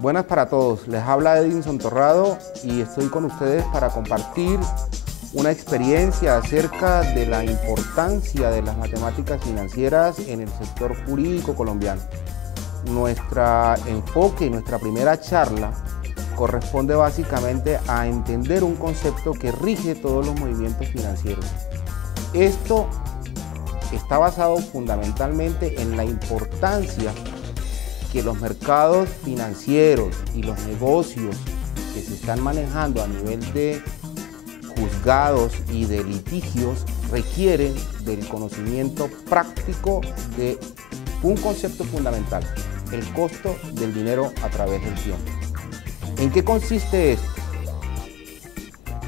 Buenas para todos, les habla Edinson Torrado y estoy con ustedes para compartir una experiencia acerca de la importancia de las matemáticas financieras en el sector jurídico colombiano. Nuestro enfoque y nuestra primera charla corresponde básicamente a entender un concepto que rige todos los movimientos financieros. Esto está basado fundamentalmente en la importancia que los mercados financieros y los negocios que se están manejando a nivel de juzgados y de litigios requieren del conocimiento práctico de un concepto fundamental, el costo del dinero a través del tiempo. ¿En qué consiste esto?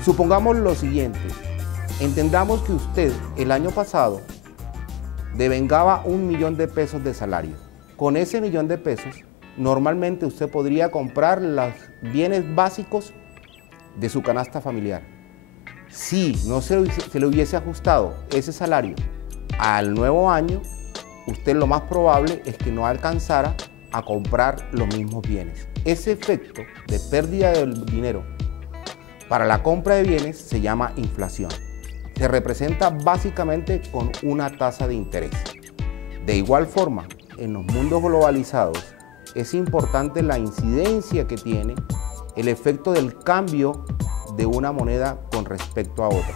Supongamos lo siguiente, entendamos que usted el año pasado devengaba 1 millón de pesos de salario. Con ese 1 millón de pesos, normalmente usted podría comprar los bienes básicos de su canasta familiar. Si no se le hubiese ajustado ese salario al nuevo año, usted lo más probable es que no alcanzara a comprar los mismos bienes. Ese efecto de pérdida del dinero para la compra de bienes se llama inflación. Se representa básicamente con una tasa de interés. De igual forma, en los mundos globalizados es importante la incidencia que tiene el efecto del cambio de una moneda con respecto a otra.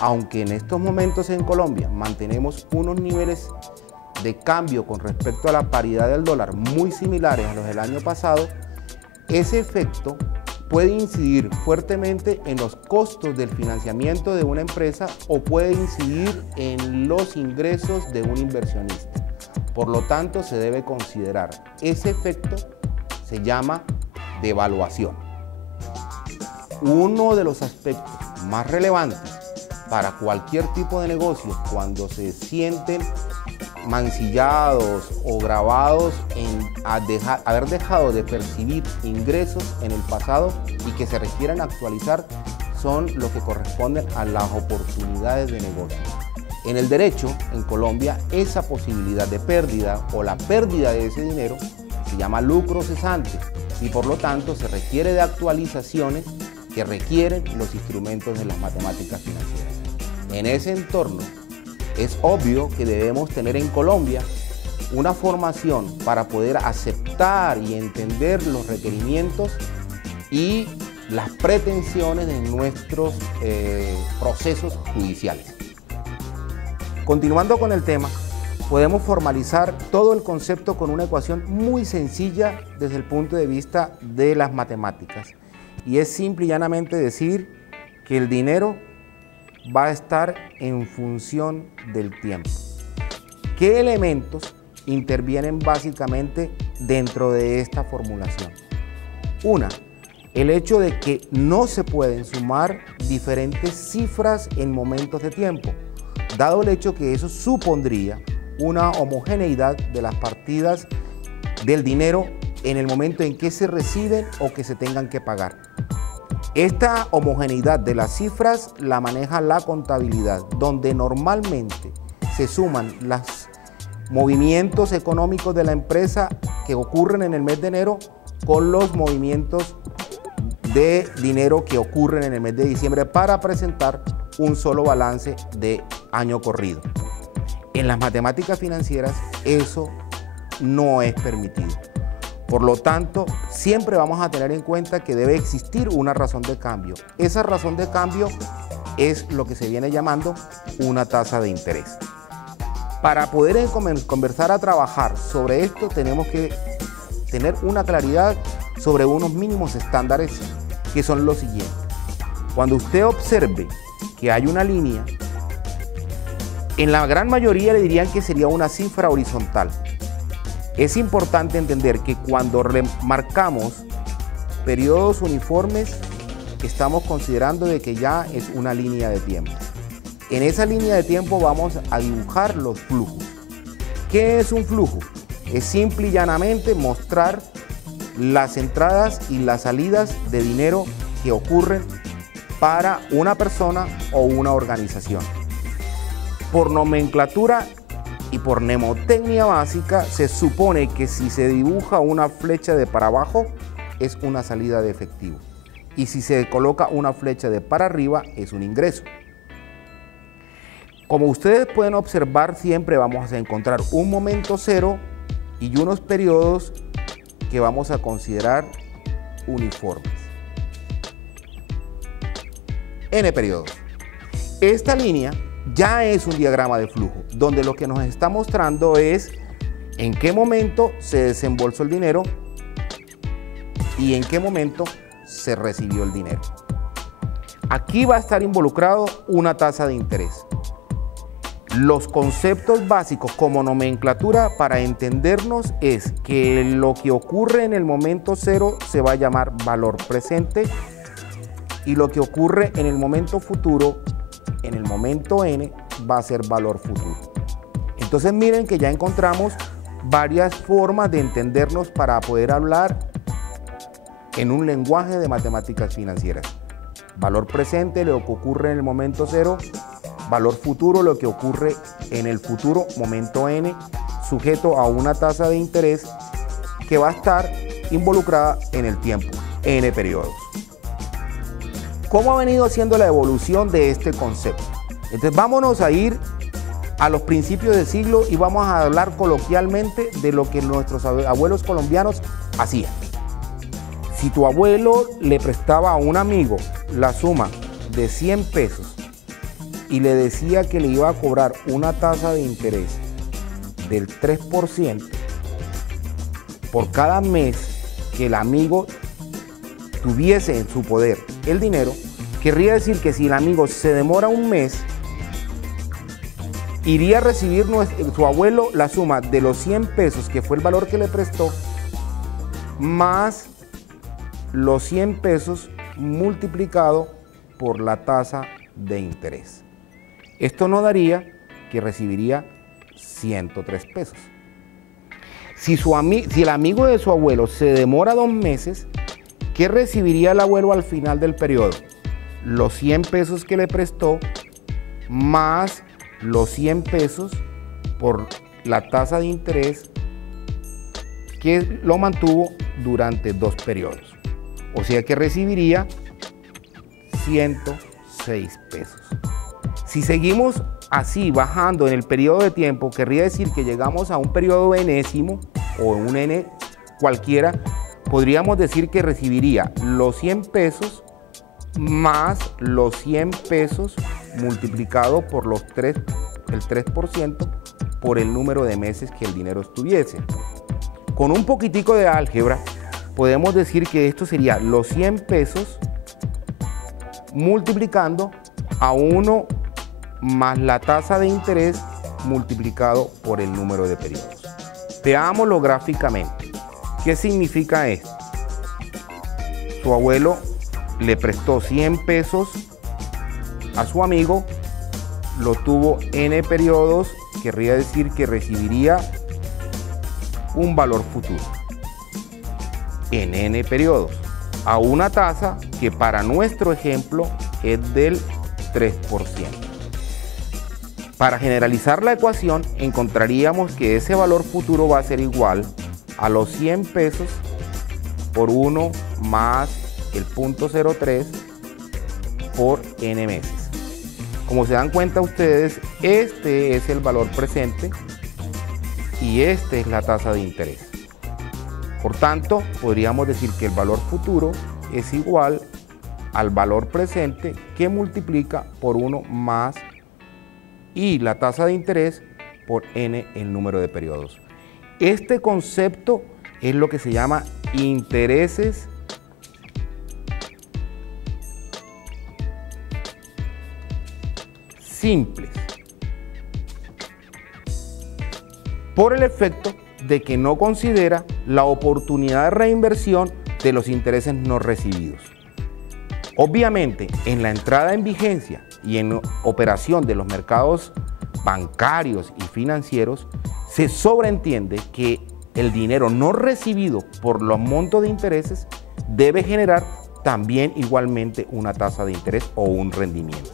Aunque en estos momentos en Colombia mantenemos unos niveles de cambio con respecto a la paridad del dólar muy similares a los del año pasado, ese efecto puede incidir fuertemente en los costos del financiamiento de una empresa o puede incidir en los ingresos de un inversionista. Por lo tanto, se debe considerar. Ese efecto se llama devaluación. Uno de los aspectos más relevantes para cualquier tipo de negocio cuando se sienten mancillados o gravados en haber dejado de percibir ingresos en el pasado y que se requieran actualizar son los que corresponden a las oportunidades de negocio. En el derecho, en Colombia, esa posibilidad de pérdida o la pérdida de ese dinero se llama lucro cesante y por lo tanto se requiere de actualizaciones que requieren los instrumentos de las matemáticas financieras. En ese entorno, es obvio que debemos tener en Colombia una formación para poder aceptar y entender los requerimientos y las pretensiones de nuestros procesos judiciales. Continuando con el tema, podemos formalizar todo el concepto con una ecuación muy sencilla desde el punto de vista de las matemáticas. Y es simple y llanamente decir que el dinero va a estar en función del tiempo. ¿Qué elementos intervienen básicamente dentro de esta formulación? Una, el hecho de que no se pueden sumar diferentes cifras en momentos de tiempo, dado el hecho que eso supondría una homogeneidad de las partidas del dinero en el momento en que se reciben o que se tengan que pagar. Esta homogeneidad de las cifras la maneja la contabilidad, donde normalmente se suman los movimientos económicos de la empresa que ocurren en el mes de enero con los movimientos de dinero que ocurren en el mes de diciembre para presentar un solo balance de año corrido. En las matemáticas financieras eso no es permitido. Por lo tanto, siempre vamos a tener en cuenta que debe existir una razón de cambio. Esa razón de cambio es lo que se viene llamando una tasa de interés. Para poder conversar a trabajar sobre esto, tenemos que tener una claridad sobre unos mínimos estándares que son los siguientes. Cuando usted observe que hay una línea, en la gran mayoría le dirían que sería una cifra horizontal. Es importante entender que cuando remarcamos periodos uniformes, estamos considerando de que ya es una línea de tiempo. En esa línea de tiempo vamos a dibujar los flujos. ¿Qué es un flujo? Es simple y llanamente mostrar las entradas y las salidas de dinero que ocurren para una persona o una organización. Por nomenclatura y por mnemotecnia básica se supone que si se dibuja una flecha de para abajo es una salida de efectivo y si se coloca una flecha de para arriba es un ingreso. Como ustedes pueden observar, siempre vamos a encontrar un momento cero y unos periodos que vamos a considerar uniformes. N periodos. Esta línea ya es un diagrama de flujo, donde lo que nos está mostrando es en qué momento se desembolsó el dinero y en qué momento se recibió el dinero. Aquí va a estar involucrado una tasa de interés. Los conceptos básicos como nomenclatura para entendernos es que lo que ocurre en el momento cero se va a llamar valor presente y lo que ocurre en el momento futuro, en el momento n, va a ser valor futuro. Entonces miren que ya encontramos varias formas de entendernos para poder hablar en un lenguaje de matemáticas financieras. Valor presente, lo que ocurre en el momento cero. Valor futuro, lo que ocurre en el futuro, momento n, sujeto a una tasa de interés que va a estar involucrada en el tiempo, n periodos. ¿Cómo ha venido siendo la evolución de este concepto? Entonces vámonos a ir a los principios del siglo y vamos a hablar coloquialmente de lo que nuestros abuelos colombianos hacían. Si tu abuelo le prestaba a un amigo la suma de 100 pesos y le decía que le iba a cobrar una tasa de interés del 3% por cada mes que el amigo tuviese en su poder el dinero, querría decir que si el amigo se demora un mes, iría a recibir su abuelo la suma de los 100 pesos, que fue el valor que le prestó, más los 100 pesos multiplicado por la tasa de interés. Esto no daría que recibiría 103 pesos. Si el amigo de su abuelo se demora 2 meses, ¿qué recibiría el abuelo al final del periodo? Los 100 pesos que le prestó más los 100 pesos por la tasa de interés que lo mantuvo durante 2 periodos. O sea que recibiría 106 pesos. Si seguimos así bajando en el periodo de tiempo, querría decir que llegamos a un periodo enésimo o un n cualquiera, podríamos decir que recibiría los 100 pesos más los 100 pesos multiplicado por el 3% por el número de meses que el dinero estuviese. Con un poquitico de álgebra podemos decir que esto sería los 100 pesos multiplicando a 1 más la tasa de interés multiplicado por el número de periodos. Veámoslo gráficamente. ¿Qué significa esto? Su abuelo le prestó 100 pesos a su amigo, lo tuvo n periodos, querría decir que recibiría un valor futuro en n periodos a una tasa que para nuestro ejemplo es del 3%. Para generalizar la ecuación, encontraríamos que ese valor futuro va a ser igual a los 100 pesos por 1 más el 0.03 por n meses. Como se dan cuenta ustedes, este es el valor presente y esta es la tasa de interés. Por tanto, podríamos decir que el valor futuro es igual al valor presente que multiplica por 1 más y la tasa de interés por n, el número de periodos. Este concepto es lo que se llama intereses simples, por el efecto de que no considera la oportunidad de reinversión de los intereses no recibidos. Obviamente, en la entrada en vigencia y en operación de los mercados bancarios y financieros, se sobreentiende que el dinero no recibido por los montos de intereses debe generar también igualmente una tasa de interés o un rendimiento.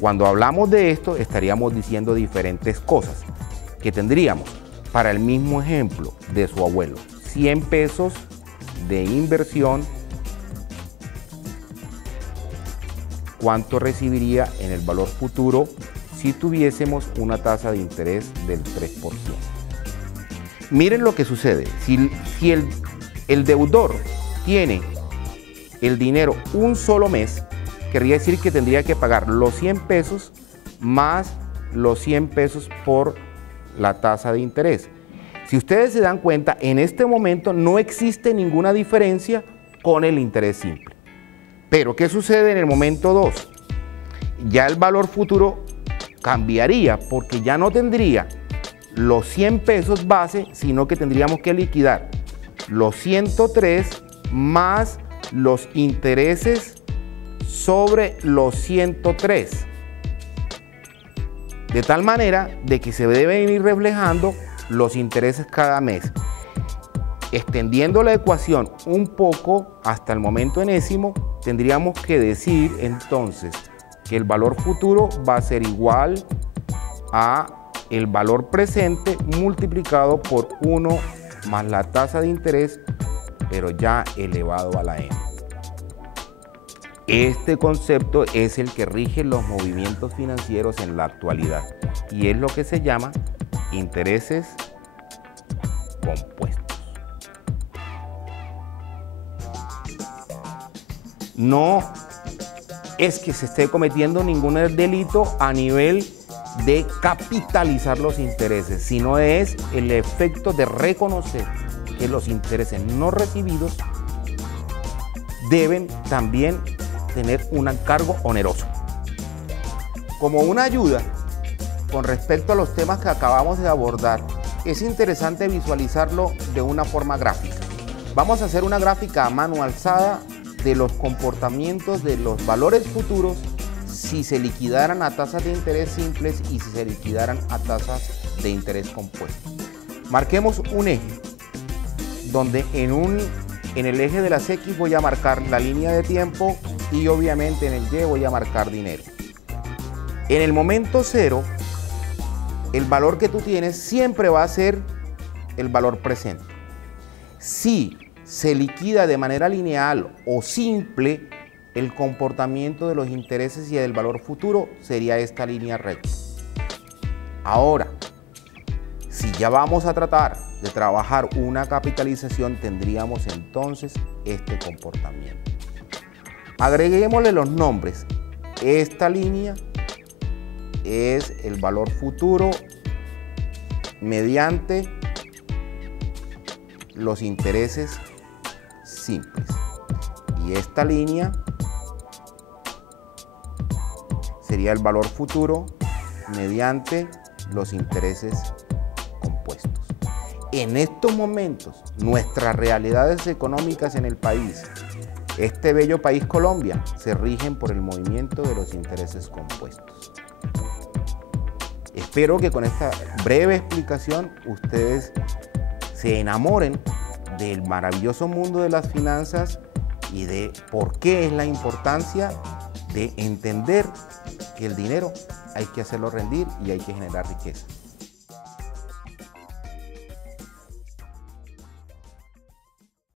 Cuando hablamos de esto, estaríamos diciendo diferentes cosas. que tendríamos, para el mismo ejemplo de su abuelo, 100 pesos de inversión, ¿cuánto recibiría en el valor futuro si tuviésemos una tasa de interés del 3%? Miren lo que sucede. Si el deudor tiene el dinero un solo mes, querría decir que tendría que pagar los 100 pesos más los 100 pesos por la tasa de interés. Si ustedes se dan cuenta, en este momento no existe ninguna diferencia con el interés simple. Pero ¿qué sucede en el momento 2? Ya el valor futuro cambiaría porque ya no tendría los 100 pesos base, sino que tendríamos que liquidar los 103 más los intereses sobre los 103. De tal manera de que se deben ir reflejando los intereses cada mes. Extendiendo la ecuación un poco hasta el momento enésimo, tendríamos que decir entonces que el valor futuro va a ser igual a el valor presente multiplicado por 1 más la tasa de interés, pero ya elevado a la n. Este concepto es el que rige los movimientos financieros en la actualidad y es lo que se llama intereses compuestos. No es que se esté cometiendo ningún delito a nivel de capitalizar los intereses, sino es el efecto de reconocer que los intereses no recibidos deben también tener un cargo oneroso. Como una ayuda con respecto a los temas que acabamos de abordar, es interesante visualizarlo de una forma gráfica. Vamos a hacer una gráfica a mano alzada de los comportamientos de los valores futuros si se liquidaran a tasas de interés simples y si se liquidaran a tasas de interés compuestos. Marquemos un eje donde en el eje de las X voy a marcar la línea de tiempo y obviamente en el Y voy a marcar dinero. En el momento 0, el valor que tú tienes siempre va a ser el valor presente. Si se liquida de manera lineal o simple, el comportamiento de los intereses y del valor futuro sería esta línea recta. Ahora, si ya vamos a tratar de trabajar una capitalización, tendríamos entonces este comportamiento. Agreguémosle los nombres. Esta línea es el valor futuro mediante los intereses simples. Y esta línea sería el valor futuro mediante los intereses compuestos. En estos momentos, nuestras realidades económicas en el país, este bello país Colombia, se rigen por el movimiento de los intereses compuestos. Espero que con esta breve explicación ustedes se enamoren del maravilloso mundo de las finanzas y de por qué es la importancia de entender que el dinero hay que hacerlo rendir y hay que generar riqueza.